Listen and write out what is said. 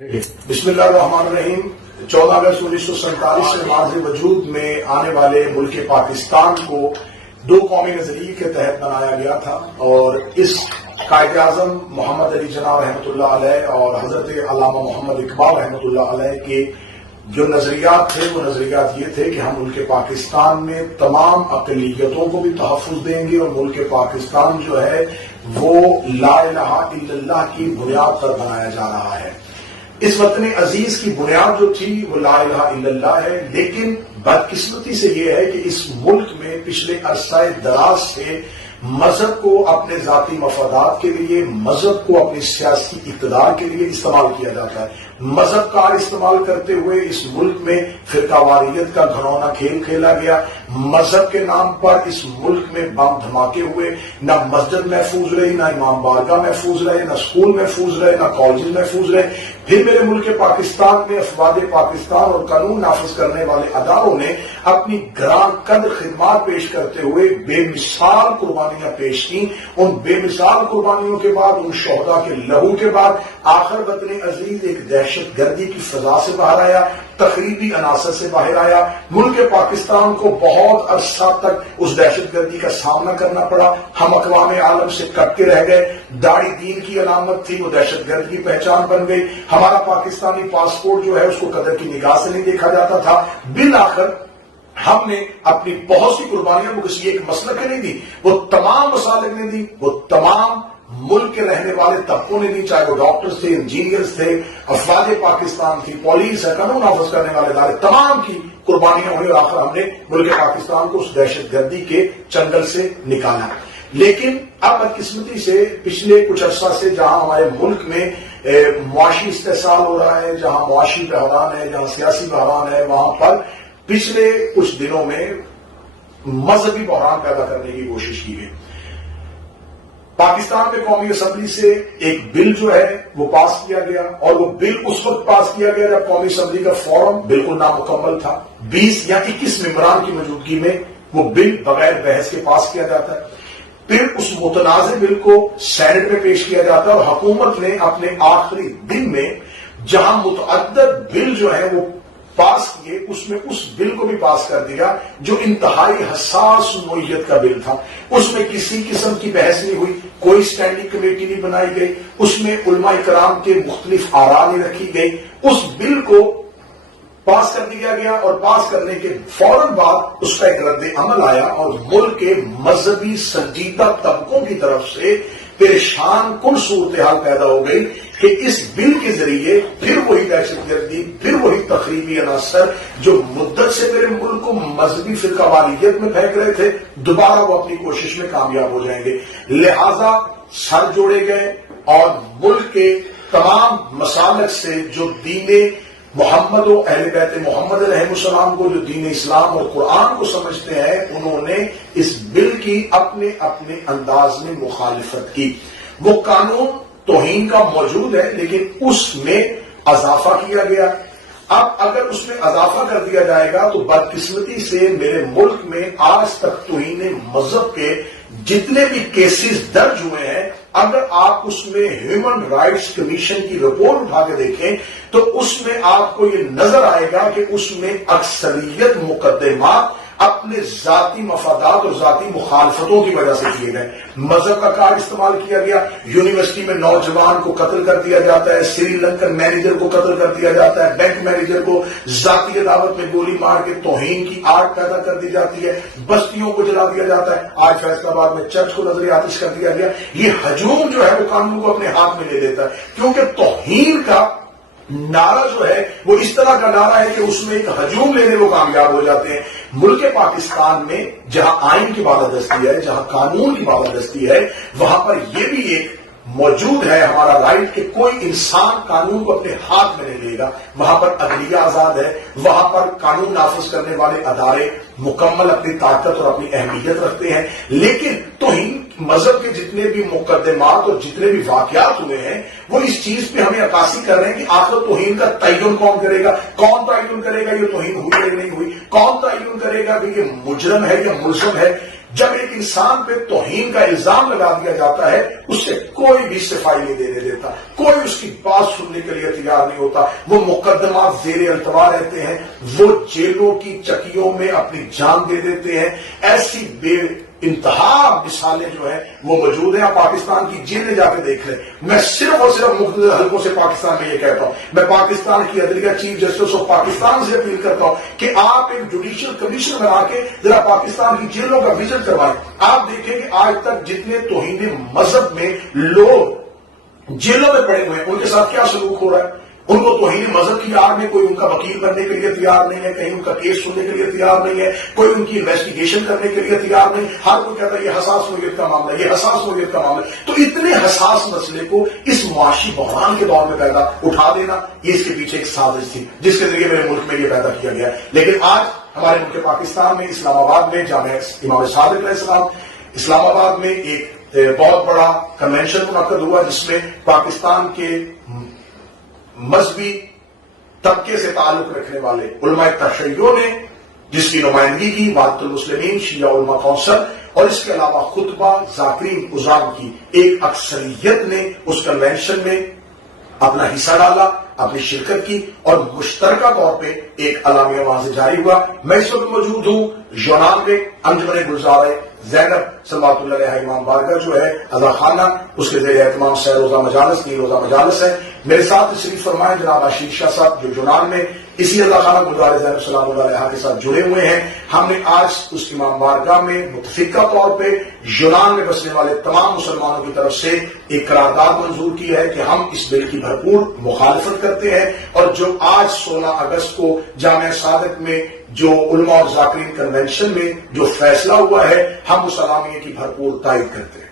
بسم اللہ الرحمن الرحیم 14 اگست 1947 سے ماضی وجود میں آنے والے ملک پاکستان کو دو قومی نظریے کے تحت بنایا گیا تھا، اور اس قائد اعظم محمد علی جناح رحمۃ اللہ علیہ اور حضرت علامہ محمد اقبال رحمۃ اللہ علیہ کے جو نظریات تھے وہ نظریات یہ تھے کہ ہم ملک پاکستان میں تمام اقلیتوں کو بھی تحفظ دیں گے، اور ملک پاکستان جو ہے وہ لا الہ الا اللہ کی بنیاد پر بنایا جا رہا ہے۔ اس وطن عزیز کی بنیاد جو تھی وہ لا الہ الا اللہ ہے، لیکن بدقسمتی سے یہ ہے کہ اس ملک میں پچھلے عرصہ دراز سے مذہب کو اپنے ذاتی مفادات کے لیے، مذہب کو اپنی سیاسی اقتدار کے لیے استعمال کیا جاتا ہے۔ مذہب کا استعمال کرتے ہوئے اس ملک میں فرقہ واریت کا گھنونا کھیل کھیلا گیا۔ مذہب کے نام پر اس ملک میں بم دھماکے ہوئے، نہ مسجد محفوظ رہی، نہ امام بارگاہ محفوظ رہے، نہ اسکول محفوظ رہے، نہ کالج محفوظ رہے۔ پھر میرے ملک پاکستان میں افواد پاکستان اور قانون نافذ کرنے والے اداروں نے اپنی گران قدر خدمات پیش کرتے ہوئے بے مثال قربانیاں پیش کی۔ ان بے مثال قربانیوں کے بعد، ان شہداء کے لہو کے بعد آخر وطن عزیز ایک دہشت گردی کی فضا سے باہر آیا، تخریبی عناصر سے باہر آیا۔ ملک پاکستان کو بہت عرصہ تک اس دہشت گردی کا سامنا کرنا پڑا۔ ہم اقوام عالم سے کٹ کے رہ گئے۔ داڑھی دین کی علامت تھی، وہ دہشت گرد کی پہچان بن گئی۔ ہمارا پاکستانی پاسپورٹ جو ہے اس کو قدر کی نگاہ سے نہیں دیکھا جاتا تھا۔ بالآخر ہم نے اپنی بہت سی قربانیاں وہ کسی ایک مسلک نے نہیں دی، وہ تمام مسالک نے دی، وہ تمام ملک کے رہنے والے طبقوں نے دی، چاہے وہ ڈاکٹرز تھے، انجینئرز تھے، افواج پاکستان تھی، پولیس ہے، قانون نافذ کرنے والے ادارے، تمام کی قربانیاں ہوئی، اور آخر ہم نے ملک پاکستان کو اس دہشت گردی کے چنگل سے نکالا۔ لیکن اب بدقسمتی سے پچھلے کچھ عرصہ سے جہاں ہمارے ملک میں معاشی استحصال ہو رہا ہے، جہاں معاشی بحران ہے، جہاں سیاسی بحران ہے، وہاں پر پچھلے کچھ دنوں میں مذہبی بحران پیدا کرنے کی کوشش کی گئی۔ پاکستان میں قومی اسمبلی سے ایک بل جو ہے وہ پاس کیا گیا، اور وہ بل اس وقت پاس کیا گیا جب قومی اسمبلی کا فورم بالکل نامکمل تھا۔ 20 یا 21 ممبران کی موجودگی میں وہ بل بغیر بحث کے پاس کیا جاتا ہے۔ پھر اس متنازع بل کو سینٹ میں پیش کیا جاتا ہے، اور حکومت نے اپنے آخری دن میں جہاں متعدد بل جو ہے وہ پاس کیے، اس میں اس بل کو بھی پاس کر دیا جو انتہائی حساس نوعیت کا بل تھا۔ اس میں کسی قسم کی بحث نہیں ہوئی، کوئی اسٹینڈنگ کمیٹی نہیں بنائی گئی، اس میں علماء کرام کے مختلف آراء نہیں رکھی گئی۔ اس بل کو پاس کر دیا گیا، اور پاس کرنے کے فوراً بعد اس کا ایک رد عمل آیا، اور ملک کے مذہبی سنجیدہ طبقوں کی طرف سے پریشان کن صورتحال پیدا ہو گئی کہ اس بل کے ذریعے پھر وہی دہشت گردی، پھر وہی تخریبی عناصر جو مدت سے میرے ملک کو مذہبی فرقہ واریت میں پھینک رہے تھے، دوبارہ وہ اپنی کوشش میں کامیاب ہو جائیں گے۔ لہذا سر جوڑے گئے، اور ملک کے تمام مسالک سے جو دین محمد و اہل بیت محمد علیہ السلام کو، جو دین اسلام اور قرآن کو سمجھتے ہیں، انہوں نے اس بل کی اپنے اپنے انداز میں مخالفت کی۔ وہ قانون توہین کا موجود ہے، لیکن اس میں اضافہ کیا گیا۔ اب اگر اس میں اضافہ کر دیا جائے گا تو بدقسمتی سے میرے ملک میں آج تک توہین مذہب کے جتنے بھی کیسز درج ہوئے ہیں، اگر آپ اس میں ہیومن رائٹس کمیشن کی رپورٹ اٹھا کے دیکھیں تو اس میں آپ کو یہ نظر آئے گا کہ اس میں اکثریت مقدمات اپنے ذاتی مفادات اور ذاتی مخالفتوں کی وجہ سے کیے گئے۔ مذہب کا کارڈ استعمال کیا گیا، یونیورسٹی میں نوجوان کو قتل کر دیا جاتا ہے، سری لنکن مینیجر کو قتل کر دیا جاتا ہے، بینک مینیجر کو ذاتی عداوت میں گولی مار کے توہین کی آگ پیدا کر دی جاتی ہے، بستیوں کو جلا دیا جاتا ہے۔ آج فیصل آباد میں چرچ کو نظر آتش کر دیا گیا۔ یہ ہجوم جو ہے وہ قانون کو اپنے ہاتھ میں لے لیتا ہے، کیونکہ توہین کا نعرہ جو ہے وہ اس طرح کا نعرہ ہے کہ اس میں ایک ہجوم لینے وہ کامیاب ہو جاتے ہیں۔ ملک پاکستان میں جہاں آئین کی بالادستی ہے، جہاں قانون کی بالادستی ہے، وہاں پر یہ بھی ایک موجود ہے ہمارا رائٹ کہ کوئی انسان قانون کو اپنے ہاتھ میں نہیں لے گا۔ وہاں پر عدلیہ آزاد ہے، وہاں پر قانون نافذ کرنے والے ادارے مکمل اپنی طاقت اور اپنی اہمیت رکھتے ہیں۔ لیکن توہین مذہب کے جتنے بھی مقدمات اور جتنے بھی واقعات ہوئے ہیں وہ اس چیز پہ ہمیں عکاسی کر رہے ہیں کہ آخر توہین کا تعین کون کرے گا، کون تعین کرے گا یہ توہین ہوئی یا نہیں ہوئی، کون تعین کرے گا کہ یہ مجرم ہے یا ملزم ہے۔ جب ایک انسان پہ توہین کا الزام لگا دیا جاتا ہے اس سے کوئی بھی صفائی نہیں دینے دیتا، کوئی اس کی بات سننے کے لیے تیار نہیں ہوتا، وہ مقدمات زیر التوا رہتے ہیں، وہ جیلوں کی چکیوں میں اپنی جان دے دیتے ہیں۔ ایسی بے انتہا مثالیں جو ہیں وہ موجود ہیں۔ آپ پاکستان کی جیلیں جا کے دیکھ لیں۔ میں صرف اور صرف مختلف حلقوں سے پاکستان میں یہ کہتا ہوں، میں پاکستان کی عدلیہ چیف جسٹس آف پاکستان سے اپیل کرتا ہوں کہ آپ ایک جوڈیشل کمیشن بنا کے ذرا پاکستان کی جیلوں کا وزٹ کروائیں۔ آپ دیکھیں کہ آج تک جتنے توہین مذہب میں لوگ جیلوں میں پڑے ہوئے ہیں ان کے ساتھ کیا سلوک ہو رہا ہے۔ ان کو توہین مذہب کی آڑ میں کوئی ان کا وکیل بننے کے لیے تیار نہیں ہے، کہیں ان کا کیس سننے کے لیے تیار نہیں ہے، کوئی ان کی انویسٹیگیشن کرنے کے لیے تیار نہیں، ہر کوئی کہتا ہے یہ حساس نوعیت کا معاملہ ہے، یہ حساس نوعیت کا معاملہ ہے۔ تو اتنے حساس مسئلے کو اس معاشی بحران کے دور میں پیدا اٹھا دینا، یہ اس کے پیچھے ایک سازش تھی جس کے ذریعے میرے ملک میں یہ پیدا کیا گیا۔ لیکن آج ہمارے ملک پاکستان میں اسلام آباد میں جامعہ امام صادق علیہ السلام اسلام آباد میں ایک بہت بڑا کنونشن منعقد ہوا جس میں پاکستان کے مذہبی طبقے سے تعلق رکھنے والے علماء تشیع نے جس کی نمائندگی کی وحدت المسلمین شیعہ علماء کونسل اور اس کے علاوہ خطبہ ذاکرین عظام کی ایک اکثریت نے اس کنونشن میں اپنا حصہ ڈالا، اپنی شرکت کی اور مشترکہ طور پہ ایک اعلامیہ وہاں سے جاری ہوا۔ میں اس وقت موجود ہوں یونان میں انجمن گلزار زینب صلوات اللہ علیہ امام بارگاہ جو ہے اذا خانہ، اس کے زیر اہتمام سہ روزہ مجالس 3 روزہ مجالس ہے۔ میرے ساتھ تشریف فرمائے جناب آشیش شاہ صاحب جو یونان میں اسی اللہ خانہ گلزار زینب سلام اللہ علیہ کے ساتھ جڑے ہوئے ہیں۔ ہم نے آج اس امام بارگاہ میں متفقہ طور پہ یونان میں بسنے والے تمام مسلمانوں کی طرف سے ایک قرارداد منظور کی ہے کہ ہم اس بل کی بھرپور مخالفت کرتے ہیں، اور جو آج 16 اگست کو جامعہ صادق میں جو علماء اور ذاکرین کنونشن میں جو فیصلہ ہوا ہے ہم اس اعلامیے کی بھرپور تائید کرتے ہیں۔